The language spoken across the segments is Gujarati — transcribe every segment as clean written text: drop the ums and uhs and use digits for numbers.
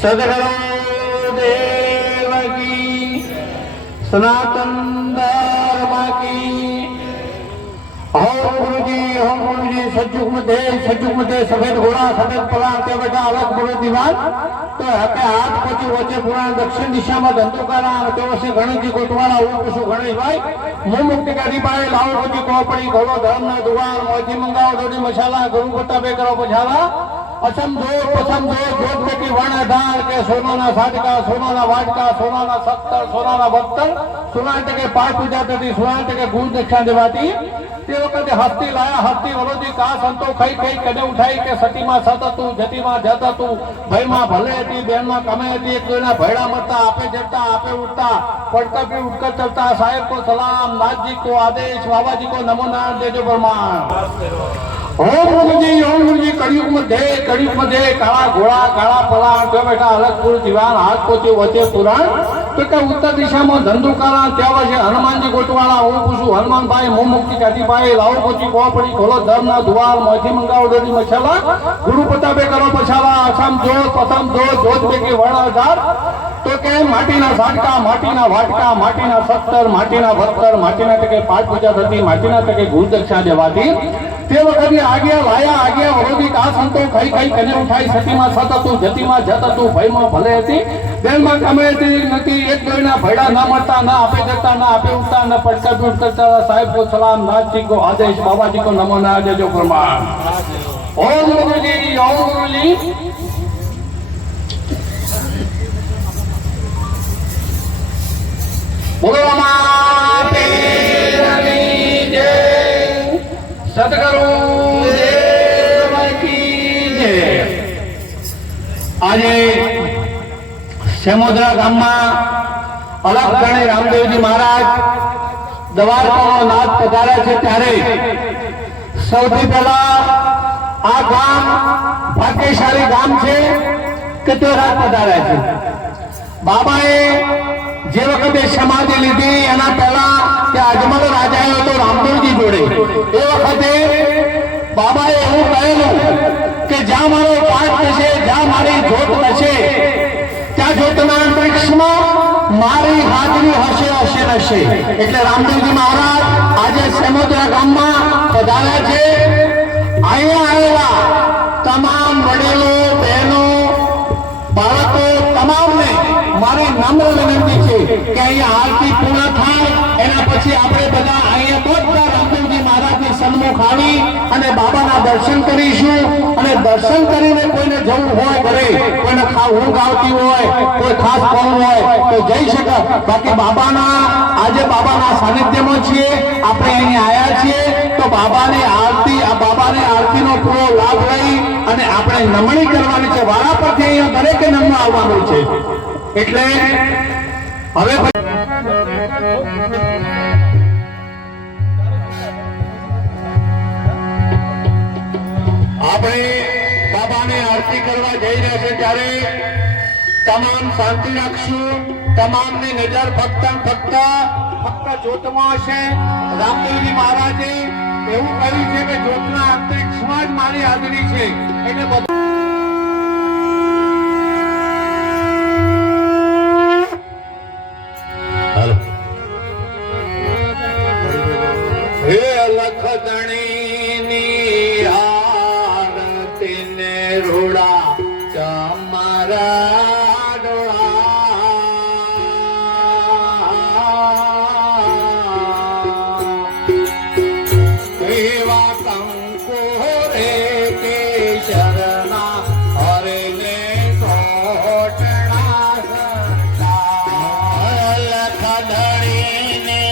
સદગુરુ દેવ કી, સનાતન ધર્મ કી। ओम गुरुजी सज्जुग में सफेद घोड़ा सफेद पलाण के बेटा अलग बड़ो दीवार तो हके हाथ पची वच्चे पुराण दक्षिण दिशा में धंधो करा तो वसे गणेश जी कोटवाला वो कुछ गणेश भाई मुंह मुक्ति का दीपाए लाओ पची कोपड़ी घोड़ो धर्म ना दुआर मोती मंगाओ डोडी मसाला गुरु पत्ता पे करो पछाला असम दो जोत में की वर्ण धार के सोना साटका सोना वाटका सोना सत्तर सोना बत्तर सोना टके पाठ पूजा थी सोना टके गुण दक्षिणा देवाती તે વખતે હસ્તી લાયા હસ્તી વરોધી કા સંતો ખાઈ ખાઈ કને ઉઠાઈ કે સતીમાં સત હતું જતીમાં જત હતું ભાઈમાં ભલે હતી બેનમાં કમે હતી એક દોના ભયડા મરતા આપે જતા આપે ઉઠતા પડતા પી ઉઠकर चलता साहेब को सलाम नाथ जी को आदेश बाबा जी को नमो नारायण देजो प्रमाण। ओम गुरुजी कड़ियुग मध्ये काला घोड़ा काला पलाण तो बेटा अलगपुर दीवान हाथ पोचे वच्चे पुराण तो કે ઉત્તર દિશામાં ધંધુકારા ત્યાં છે હનુમાનજી ગોટવાળા હું પૂછું હનુમાનભાઈ મું મુક્તિ કાઢીભાઈ લાવો પોચી કોપડી ખોલો ધર્મના દુવાર મોથી મંગાવો ડોડી મસાલા ગુરુ પતાબે કરો પછાલા અસમ જોત પસમ જોત પેકી વણ હજાર તો કે માટીના સાટકા માટીના વાટકા માટીના સત્તર માટીના બત્તર માટીના ટકે પાઠ પૂજા થતી માટીના ટકે ગુરુ દક્ષિણા દેવાતી તે વખતે આગિયા વરોધી કા સંતો ખાઈ ખાઈ કને ઉઠાઈ સતીમાં સત હતું જતીમાં જત હતું ભયમાં ભલે હતી બેનમાં કમે હતી નથી એક દોઈના ભયડા ના મળતા ના આપે જતા ના આપે ઉઠતા ના પડકા દૂર કરતા સાહેબ को सलाम नाथ जी को आदेश बाबा जी को नमो नारायण देजो प्रमाण। ओम गुरुजी बोलो माते रवि जय सदगुरु देव की जय। આજે સેમોદરા ગામમાં અલગ ગણે રામદેવજી મહારાજ દ્વારકાનો નાથ પધાર્યા છે ત્યારે સૌથી પહેલા આ ગામ ભાગ્યશાળી ગામ છે કે તે રાત પધાર્યા છે। બાબાએ જે વખતે સમાધિ લીધી એના પહેલા કે અજમલ રાજાએ હતો રામદેવજી જોડે એ વખતે બાબાએ એવું કહેલું કે જ્યાં મારો પાઠ થશે જ્યાં મારી જોત થશે ત્યાં જ્યોતના અંતરિક્ષમાં મારી હાજરી હશે। એટલે રામદેવજી મહારાજ આજે સેમોદરા ગામમાં પધાર્યા છે। અહીંયા આવેલા તમામ વડીલો બહેનો બાળકો તમામને મારી નમ્ર વિનંતી છે કે અહીંયા આરતી પૂર્ણ થાય એના પછી આપણે બધા અહીંયા બધા રામદેવજી મહારાજની સન્મુખ આવી અને બાબાના દર્શન કરીશું અને દર્શન કરીને કોઈને જવું હોય ઘરે કોઈને ઊંઘ આવતી હોય કોઈ ખાસ કામ હોય તો જઈ શકે બાકી આજે બાબાના સાનિધ્યમાં છીએ આપણે અહીંયા આવ્યા છીએ તો બાબાની આરતીનો પૂરો લાભ લઈ અને આપણે નમણી કરવાની છે વાળા પરથી અહીંયા દરેકે નમવા આવવાનું છે। એટલે હવે આપણે બાબાની આરતી કરવા જઈ રહ્યા છે ત્યારે તમામ શાંતિ રાખશું તમામની નજર ફક્ત જ્યોતમાં હશે। રામદેવજી મહારાજે એવું કહ્યું છે કે જ્યોતના અંતરિક્ષમાં જ મારી હાજરી છે એટલે લખદણીની આરતીને રૂડા તમારા ડોળા એવા કંકો રે કેશરના હરેને કોટણા લખદણીને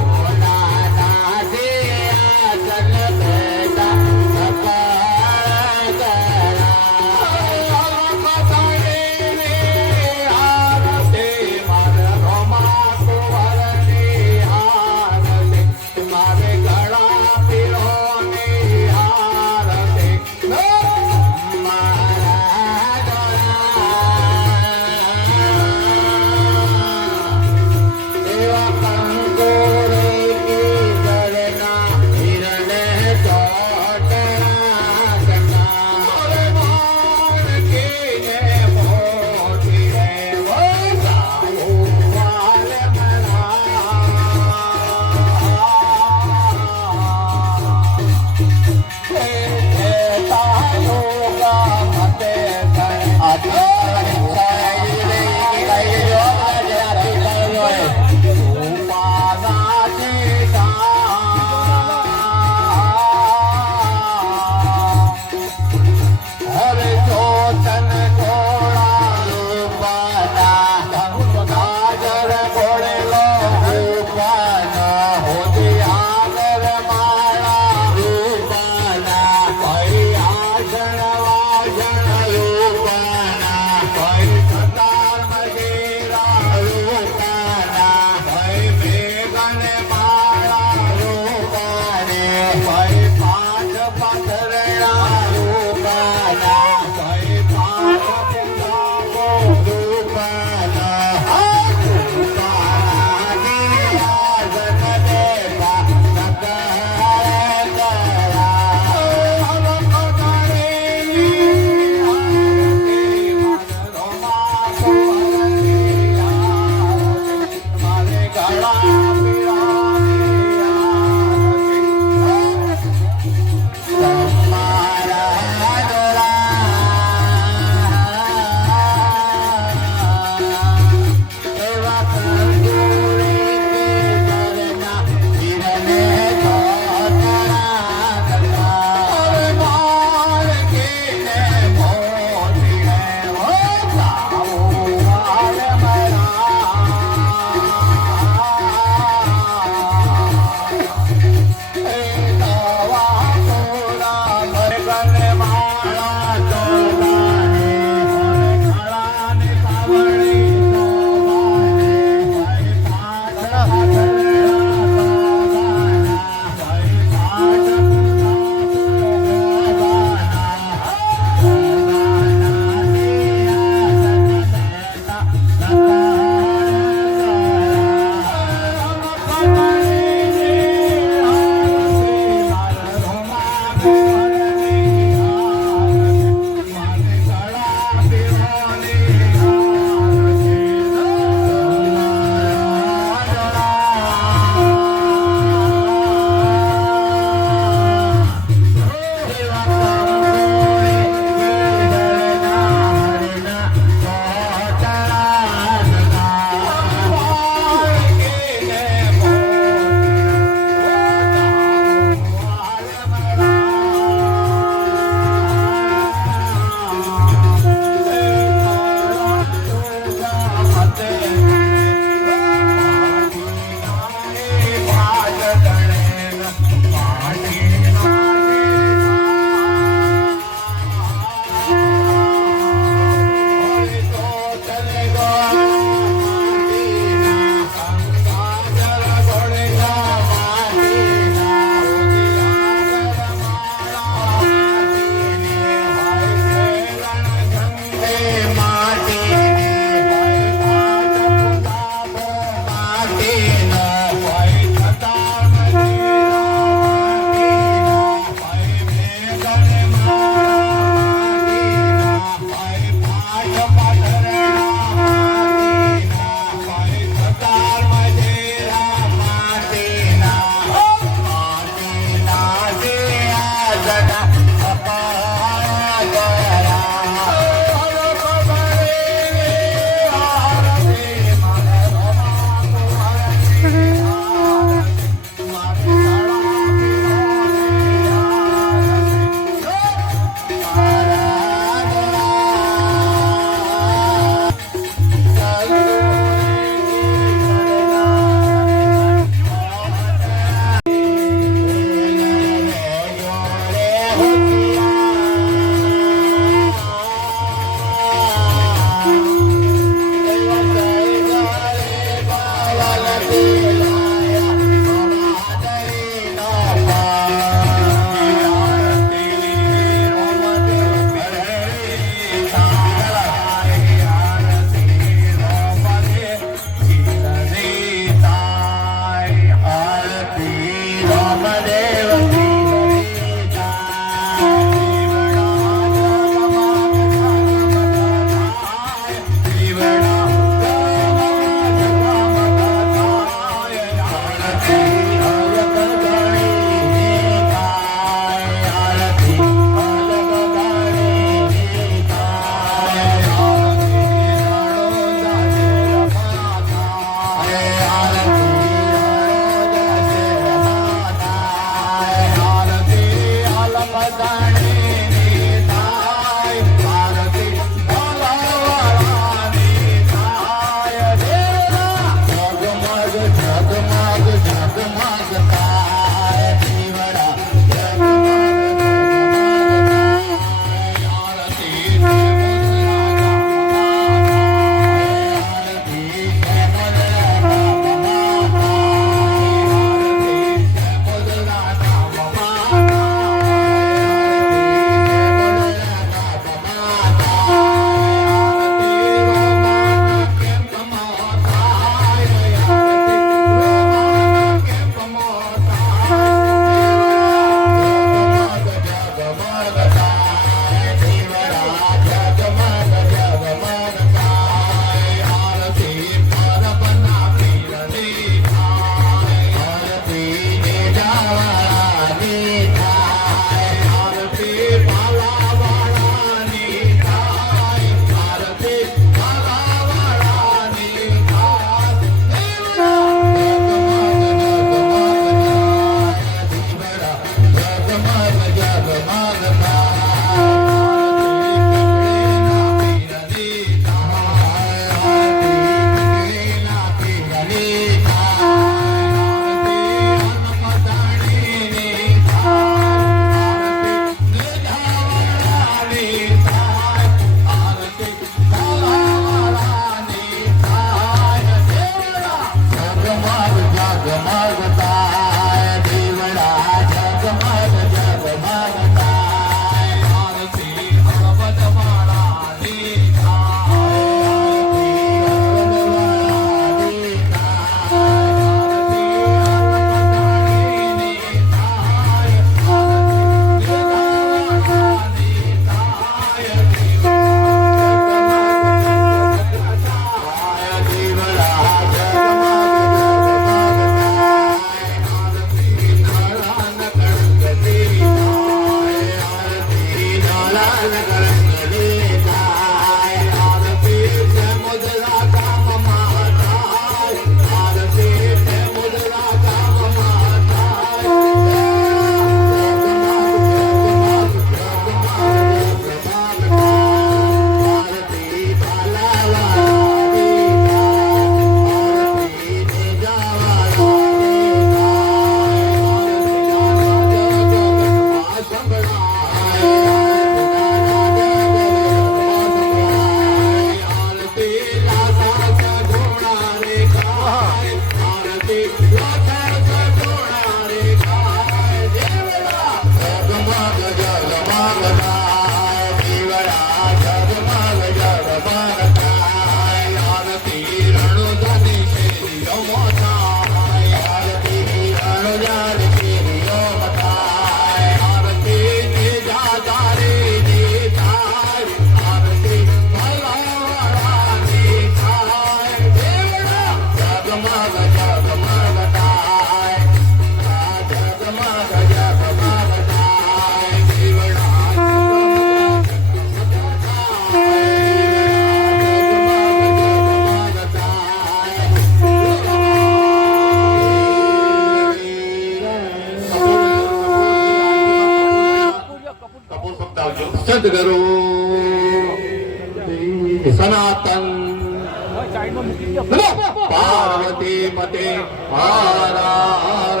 પાર્વતી પતે હર હર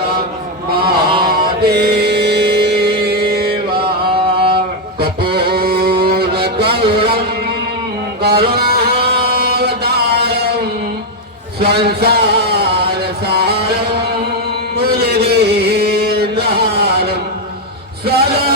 મહાદેવ કપૂર ગૌરમ કરુણાવતારમ સંસાર સારમ ભુજગેન્દ્રહારમ સદા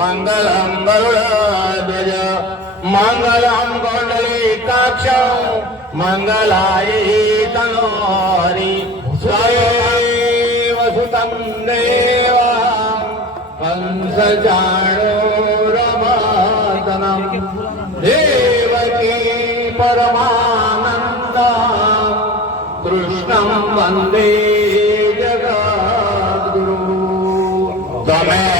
मंगलम गरुड़ध्वज मंगलम कुंडलीकाक्ष मंगलाय तनोहरि स्वयं सुतं देव कंसचाणूरमर्दनं देवकी परमानन्द कृष्णं वन्दे जगद्गुरु त्वमेव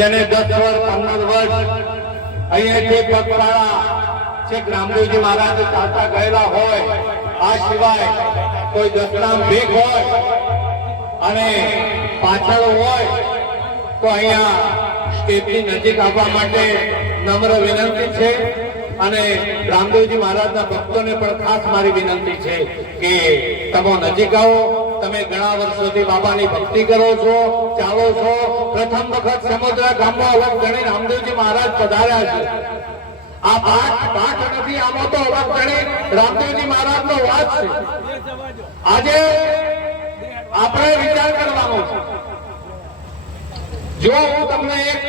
જેને 10 વર્ષ 15 વર્ષ અહીંયાથી પગપાળા છેક રામદેવજી મહારાજ ચાલતા ગયેલા હોય, આ સિવાય કોઈ દસનામ ભેગ હોય અને પાછળ હોય તો અહીંયા સ્ટેજની નજીક આવવા માટે નમ્ર વિનંતી છે. અને રામદેવજી મહારાજના ભક્તોને પણ ખાસ મારી વિનંતી છે કે તમે નજીક આવો. તમે ઘણા વર્ષોથી બાબાની ભક્તિ કરો છો, ચાલો છો. પ્રથમ વખત સમુદ્ર ગામમાં અલગ ગણી રામદેવજી મહારાજ પધાર્યા છે. આ પાઠ નથી, આમાં તો અલગ ગણી રામદેવજી મહારાજનો વાત છે. આજે આપણે વિચાર કરવાનો છે. જો હું તમને એક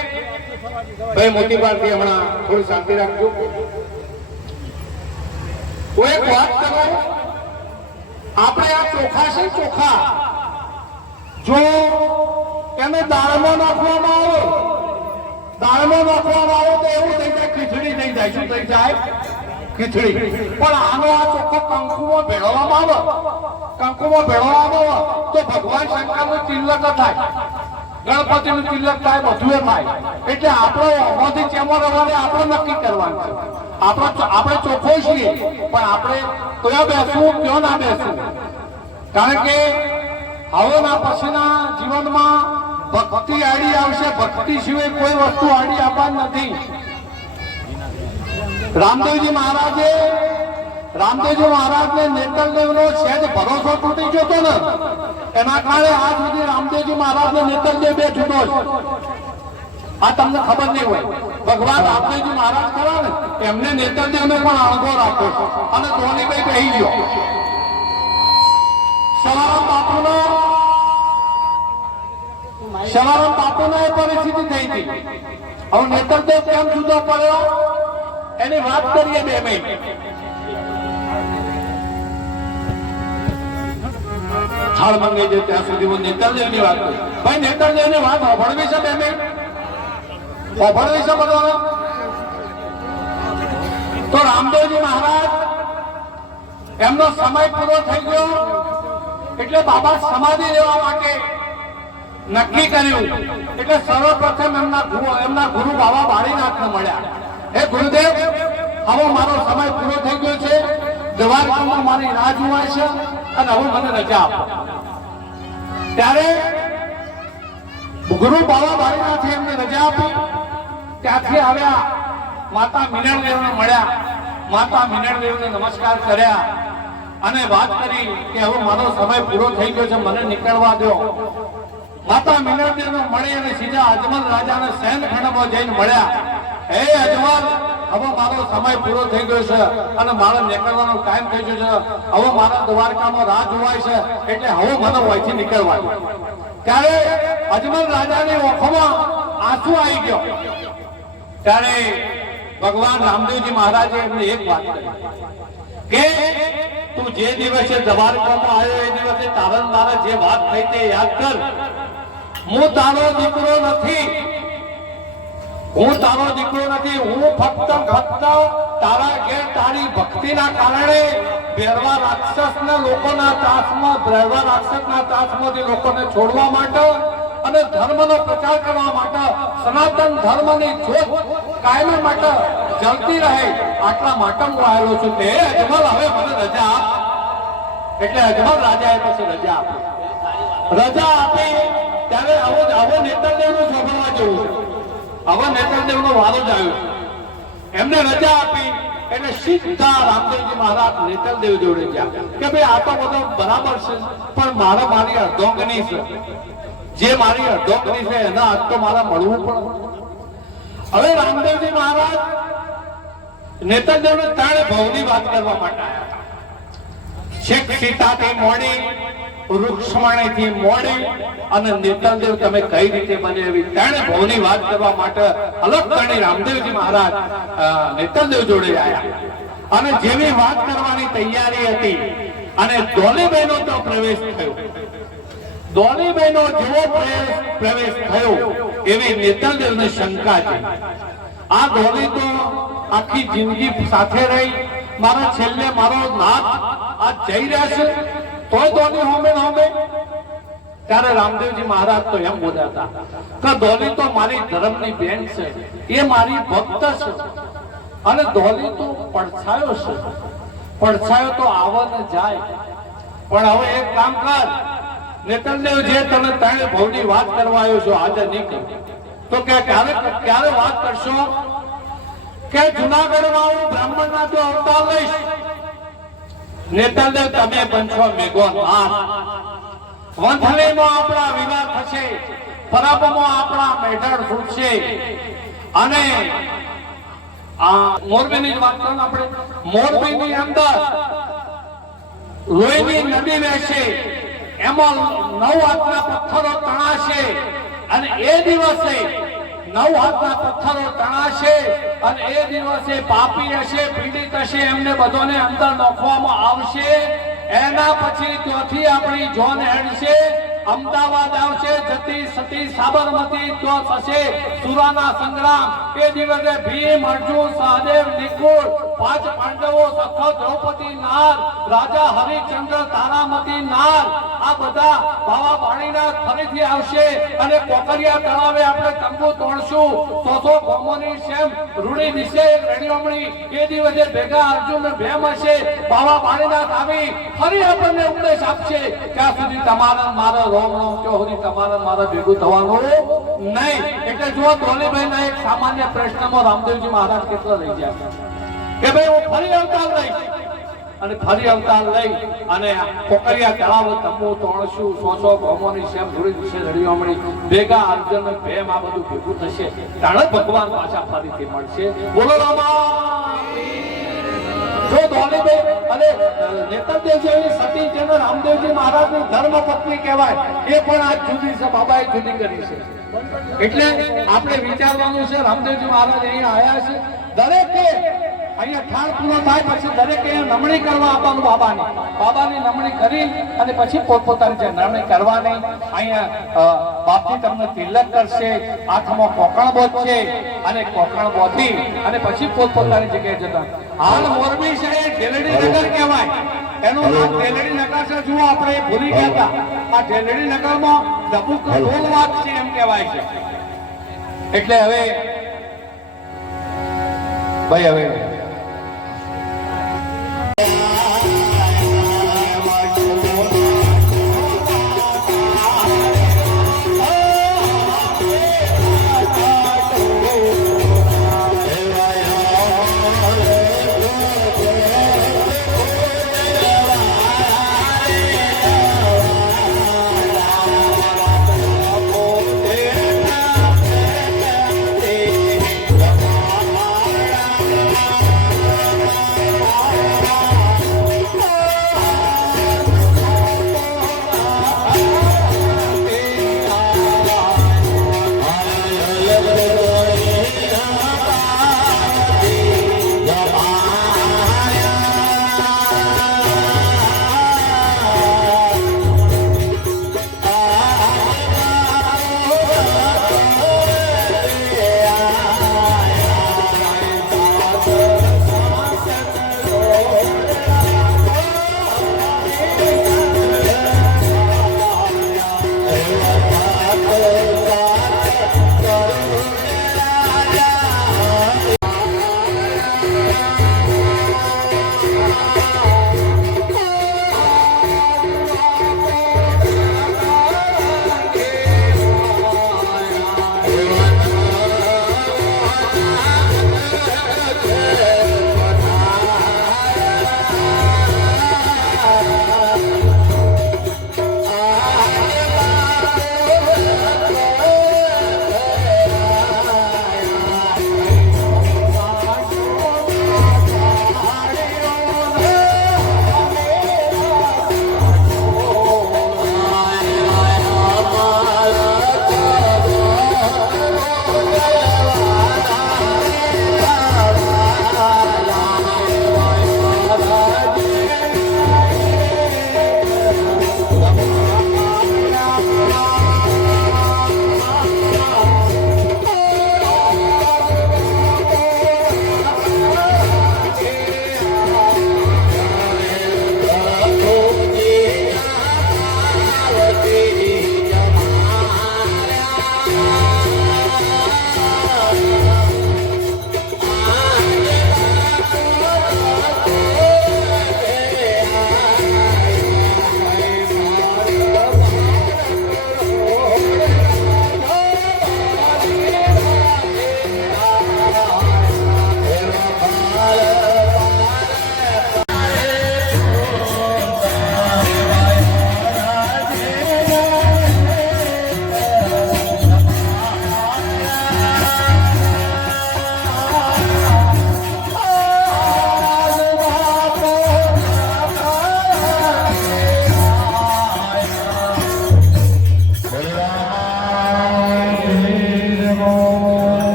ભાઈ મોટી પાર્ટી હમણાં થોડી શાંતિ રાખજો, હું એક વાત કરું. આપણે આ ચોખા છે, ચોખા જો એને દાળમાં નાખવામાં આવે, દાળમાં નાખવામાં આવે તો એવું થઈ જાય ખીચડી થઈ જાય. શું થઈ જાય? ખીચડી. પણ આનો આ ચોખ્ખો કંકુમાં ભેળવવામાં આવે, કંકુમાં ભેળવવામાં આવે તો ભગવાન શંકરનું તિલક થાય, ગણપતિનું તિલક થાય, બધું થાય. એટલે આપણે આમાંથી ચેમો રવાને આપણે નક્કી કરવાનું છે. આપણે ચોખ્ખો છીએ પણ આપણે કયો બેસવું કયો ના બેસવું. કારણ કે હવેના પછીના જીવનમાં ભક્તિ આડી આવશે, ભક્તિ સિવાય કોઈ વસ્તુ આડી આપવાની નથી. રામદેવજી મહારાજને નેતરદેવનો સહેજ ભરોસો તૂટી ગયો હતો ને, એના કારણે આજ સુધી રામદેવજી મહારાજને નેતરદેવ બે છૂટો છે. આ તમને ખબર નહીં હોય. ભગવાન રામદેવજી મહારાજ ખરા ને, એમને નેતરદેવને પણ અણગો રાખ્યો છે. અને ધોની કઈ કહી ગયો સવારામ બાપુનો એ પરિસ્થિતિ થઈ હતી. હવે નેતરદેવ કેમ જુદો પડ્યો એની વાત કરીએ 2 મિનિટ. થાળ મંગાઈ દે ત્યાં સુધી હું નેતરદેવની વાત કરું. ભાઈ નેતરદેવની વાત સાંભળવી છે 2 મિનિટ? સાંભળવી છે બધાને? તો રામદેવજી મહારાજ એમનો સમય પૂરો થઈ ગયો એટલે બાબા સમાધિ લેવા માટે નક્કી કર્યું. એટલે સર્વપ્રથમ એમના ગુરુ બાબા બાળીનાથને મળ્યા. હે ગુરુદેવ, હવે મારો સમય પૂરો થઈ ગયો છે, દ્વારકામાં મારી રાહ જોવાય છે અને હવે મને રજા આપો. ત્યારે ગુરુ બાબા બાળીનાથે એમને રજા આપી. ત્યાંથી આવ્યા, માતા મીનળદેવને મળ્યા, માતા મીનળદેવને નમસ્કાર કર્યા અને વાત કરી કે હવે મારો સમય પૂરો થઈ ગયો છે, મને નીકળવા દો. માતા મિનળદેવને મળી અને સીધા અજમલ રાજાને શયનખંડમાં જઈને મળ્યા. હે અજમલ, હવે મારો સમય પૂરો થઈ ગયો છે અને મારે નીકળવાનો ટાઈમ થઈ ગયો છે. હવે મારા દ્વારકામાં રાહ જોવાય છે, એટલે હવે મને અહીંથી નીકળવા દો. ત્યારે અજમલ રાજાની ઓખોમાં આંસુ આવી ગયો. ત્યારે ભગવાન રામદેવજી મહારાજે એમને એક વાત કરી કે તું જે દિવસે દ્વારકામાં આવ્યો એ દિવસે તારા મારા જે વાત થઈ તે યાદ કર. હું તારો દીકરો નથી, હું તારો દીકરો નથી. હું ફક્ત તારા ઘેર તારી ભક્તિના કારણે ભેરવા રાક્ષસના લોકોના ત્રાસમાં, ભેરવા રાક્ષસના ત્રાસમાંથી લોકોને છોડવા માટે અને ધર્મનો પ્રચાર કરવા માટે, સનાતન ધર્મની જ્યોત કાયમ માટે જલતી રહે, આટલા માટે હું આવેલો છું. તે અજમલ, હવે મને રજા આપ. એટલે અજમલ રાજાએ પછી રજા આપી. રજા આપી ત્યારે આવો નેતરદેવનું સાંભળવા જેવું છે. હવે નેતરદેવનો વારો જ આવ્યો. એમને રજા આપી એટલે સીધા રામદેવજી મહારાજ નેતરદેવ જોડે ગયા કે ભાઈ આ તો બધો બરાબર છે, પણ મારી અર્ધોંગની છે, જે મારી અર્ધોંગની છે એના હાથ તો મારા મળવું પડે. હવે રામદેવજી મહારાજ નેતરદેવને ત્રણ ભાવની વાત કરવા માટે આવ્યા. શેખ સીતાથી મોડી, વૃક્ષમણીથી મોડી અને નેતરદેવ તમે કઈ રીતે બને એવી ત્રણ ભાવની વાત કરવા માટે અલગ કરણી રામદેવજી મહારાજ નેતરદેવ જોડે આવ્યા. અને જેવી વાત કરવાની તૈયારી હતી અને ધોલીબેનો તો પ્રવેશ થયો. ધોલીબેનો જેવો પ્રવેશ થયો એવી નેતરદેવને શંકા છે. આ ધોલી તો આખી જિંદગી સાથે રહી, મારા છેલ્લે મારો નાથ આ જઈ રહ્યા છે તોય ધોલી હોમે. ત્યારે રામદેવજી મહારાજ તો એમ બોલ્યા હતા કે ધોલી તો મારી ધર્મની બેન છે, એ મારી ભક્ત છે અને ધોલી તો પડછાયો છે. પડછાયો તો આવે ને જાય, પણ હવે એક કામ કર નેતરદેવ, જે તમે ત્રણ ભાવની વાત કરવા આવ્યો છો આજે નહીં કર તો કે ક્યારે વાત કરશો? કે જુનાગઢમાં હું બ્રાહ્મણના તો અવતાર લઈશ. નેતરદેવ, તમે બનશો મેઘો નાથ. વંથલીમાં આપણા વિવાહ થશે, પરબમાં આપણા મેઢડ છૂટશે અને આ મોરબીની વાત કરો આપણે, મોરબીની અંદર લોહીની નદી વહેશે, એમાં 9 હાથના પથ્થરો તણાશે અને એ દિવસે 9 હાથના પથ્થરો તણાશે અને એ દિવસે પાપી હશે, પીડિત હશે, એમને બધાને અંદર નાખવામાં આવશે. એના પછી ત્યાંથી આપણી જોન હેડશે, અમદાવાદ આવશે, જતી સતી સાબરમતી તો થશે સુરાના સંગ્રામ. એ દિવસે ભીમ, અર્જુન, સહદેવ, નિકુળ, 5 પાંડવો, સખો, દ્રૌપદી, નાર, રાજા હરિશ્ચંદ્ર, તારામતી, નાર, આ બધા બાવા વાણીના ફરીથી આવશે અને કોકરિયા તળાવે આપણે તંબુ તોડશું. 100 ગોમોની શેમ રૂડી દિશે રેડિયોમણી. એ દિવસે ભેગા અર્જુન ભેમ હશે, બાવા વાણીના આવી ફરી આપણને ઉપદેશ આપશે. ત્યાં સુધી તમારા મારા રોમ રોમ ત્યાં સુધી તમારા મારા ભેગું થવાનું નહીં. એટલે જો ધોલીભાઈના એક સામાન્ય પ્રશ્નમાં રામદેવજી મહારાજ કેટલા લઈ ગયા કે ભાઈ હું ફરી અવતાર લઈશ અને ફરી અવતાર લઈ અને કોકરિયા તળાવ તંબુ તોડશું. 100 ગોમોની શેમ ધૂળી દિશે રડિયોમણી, ભેગા અર્જુન ભેમ આ બધું ભેગું થશે. ત્યારે ભગવાન પાછા ફરીથી મળશે. બોલો રામા. જો ધોલીભાઈ અને નેતરદેવ જેવી સતી જેને રામદેવજી મહારાજની ધર્મ પત્ની કહેવાય, એ પણ આજ જુદી છે, બાબાએ જુદી કરી છે. એટલે આપણે વિચારવાનું છે, રામદેવજી મહારાજ અહીંયા આવ્યા છે, દરેકે અહીંયા ઠાણ પૂરો થાય પછી દરેકે નમણી કરવા આપવાનું બાબાની નમણી કરી અને પછી પોતપોતાની જે નમણી કરવાની. અહીંયા બાપજી તમને તિલક કરશે, હાથમાં કોકણ બોધશે અને કોકણ બોધી અને પછી પોતપોતાની જગ્યાએ જતા. હાલ મોરબી છે એ ઢેલડી નગર કહેવાય, એનું નામ ઢેલડી નગર છે. જુઓ આપણે ભૂલી ગયા હતા, આ ઢેલડી નગરમાં ડબુક ઢોલ વાત છે એમ કહેવાય છે. એટલે હવે ભાઈ હવે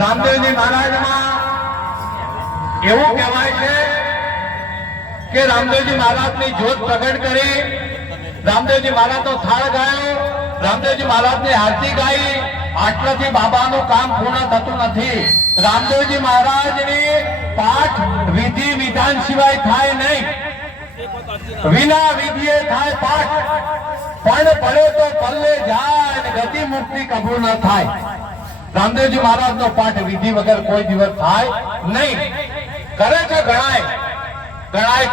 રામદેવજી મહારાજમાં એવું કહેવાય છે કે રામદેવજી મહારાજની જ્યોત પ્રગટ કરી, રામદેવજી મહારાજનો થાળ ગાયો, રામદેવજી મહારાજની આરતી ગાઈ, આટલાથી બાબાનું કામ પૂર્ણ થતું નથી. રામદેવજી મહારાજની પાઠ વિધિ વિધાન સિવાય થાય નહીં, વિના વિધિએ થાય પાઠ, પણ પડે તો પલ્લે જાય અને ગતિ મુક્તિ કબૂલ ન થાય. રામદેવજી મહારાજ નો પાઠ વિધિ વગર કોઈ દિવસ થાય નહીં. કરે છે ગણાય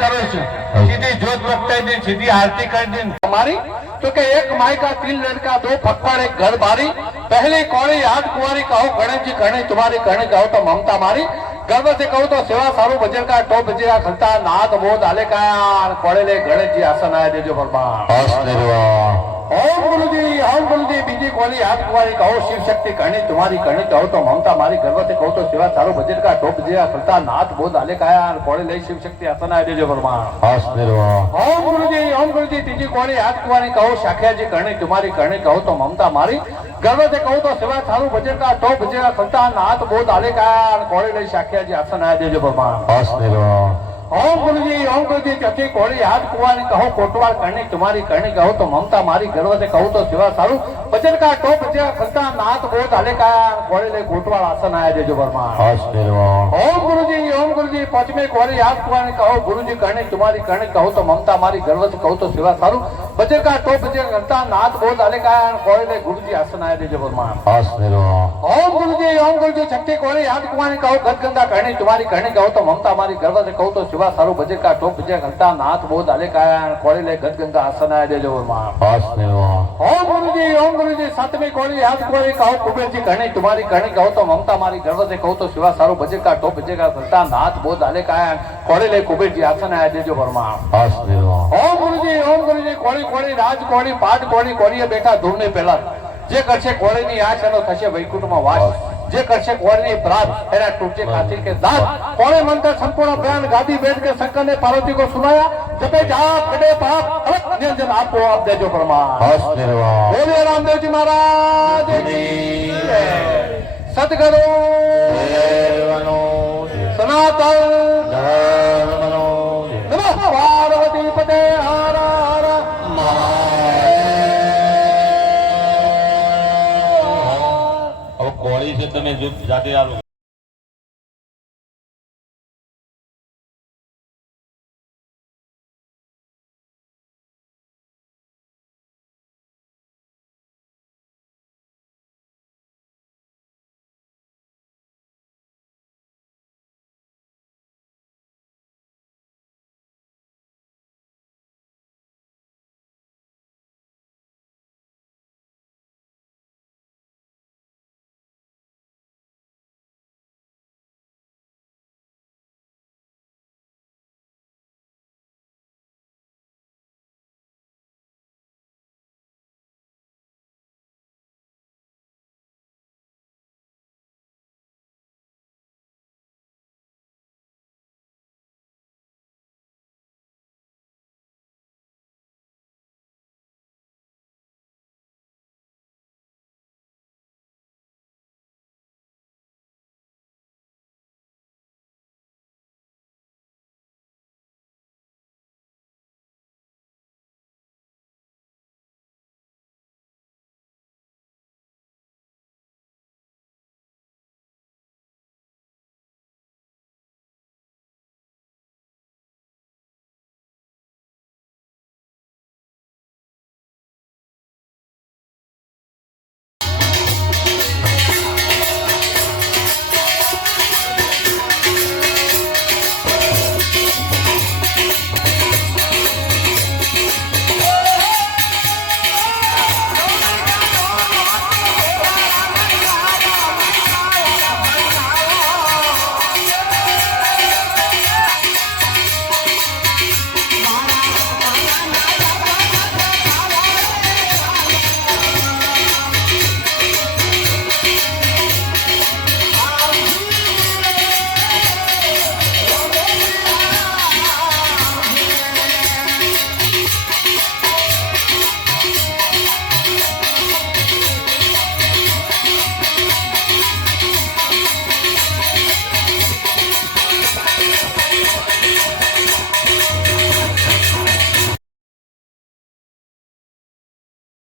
કરે છે, સીધી જ્યોત પ્રગટાઈ દે, સીધી આરતી કરી દે. हमारी तो के एक माई का 3 लड़का 2 फक्कड़ एक घर बारी, पहली कौड़ी याद कुंवारी कहो गणेश जी करने तुम्हारी करने कहो तो ममता मारी, गर्व से कहूँ तो सेवा सारू भजन का टॉप बजेगा खलता नाथ बोध आले का कोड़े ले गणेश जी आसन आया देजो भगवान. ओम गुरुजी बीजी कोली याद कुंवारी कहो शिव शक्ति करनी तुम्हारी करनी कहो तो ममता मारी, गर्व से कहूँ तो सेवा सारू भजन का टॉप बजेगा खलता नाथ बोध आले का कोड़े ले शिव शक्ति आसन आया देजो भगवान. ओम गुरुजी तीजी कोली याद कुंवारी कहो शाखिया जी करनी तुम्हारी करनी कहो तो ममता मारी, गर्व से कहूँ तो सेवा सारू भजन का टॉप बजेगा खलता नाथ बोध आले का कोड़े ले शाखिया जी आसन आया देजो भगवान. ओम गुरुजी चौथी कोड़ी हाथ कुआनी कहो कोटवाल करनी तुम्हारी करनी कहो तो ममता मारी, गर्व से कहूँ तो सेवा सारू भजन का टॉप बजेगा खलता नाथ बोध आले का कोड़े ले कोटवाल आसन आया देजो भगवान. ओम गुरुजी पांचवी कोड़ी हाथ कुआनी कहो गुरुजी करनी तुम्हारी करनी कहो तो ममता मारी, गर्व से कहूँ तो सेवा सारू भजन का टॉप बजेगा खलता नाथ बोध आले का कोड़े ले गुरुजी आसन आया देजो भगवान. ओम गुरुजी छठी कोड़ी हाथ कुआनी कहो गदगंगा करनी तुम्हारी करनी कहो तो ममता मारी, गर्व से कहूँ तो सेवा सारू भजन का टॉप बजेगा खलता नाथ बोध आले का कोड़े ले गदगंगा आसन आया देजो भगवान. ओम गुरुजी सातवीं कोड़ी हाथ कुआनी कहो कुबेर जी करनी तुम्हारी करनी कहो तो ममता मारी, गर्व से कहूँ तो सेवा सारू भजन का टॉप बजेगा खलता नाथ बोध आले का कोड़े ले कुबेर जी आसन आया देजो भगवान. ओम गुरुजी कोड़ी कोड़ी राज कोड़ी पाठ कोड़ी कोड़ीए बेटा ધૂળને પેલા જે કરશે કોળીની આશ એનો થશે વૈકુંઠમાં વાસ, જે કરશે કોળીની પ્રાત એના તૂટશે કાથી કે દાંત. કોણે મંત્ર સંપૂર્ણ બયાન ગાદી બેઠ के शंकर ने पार्वती को सुनाया, जपे जाप कटे पाप अलग निरंजन आपको आप देजो प्रमाण. बोलिए रामदेव जी महाराज की सतगुरु सनातन नमः पार्वती पते हर हर કોળી છે તમે જાતે આલો.